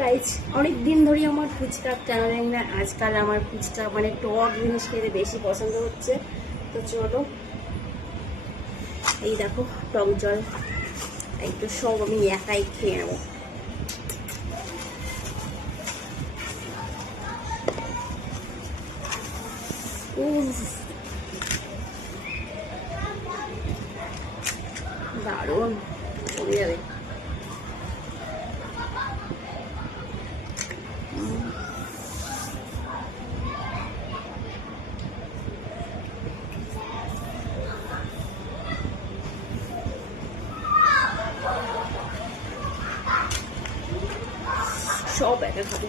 Guys অনেক দিন ধরে আমার ফুচকা কেন জানি না আজকাল আমার ফুচকা মানে টক জিনিস খেতে বেশি পছন্দ হচ্ছে। তো চলো এই দেখো টক জল একটু সব আমি একাই খেয়ে নেবো। দারুণ কমে যাবে। সব একা খাবে।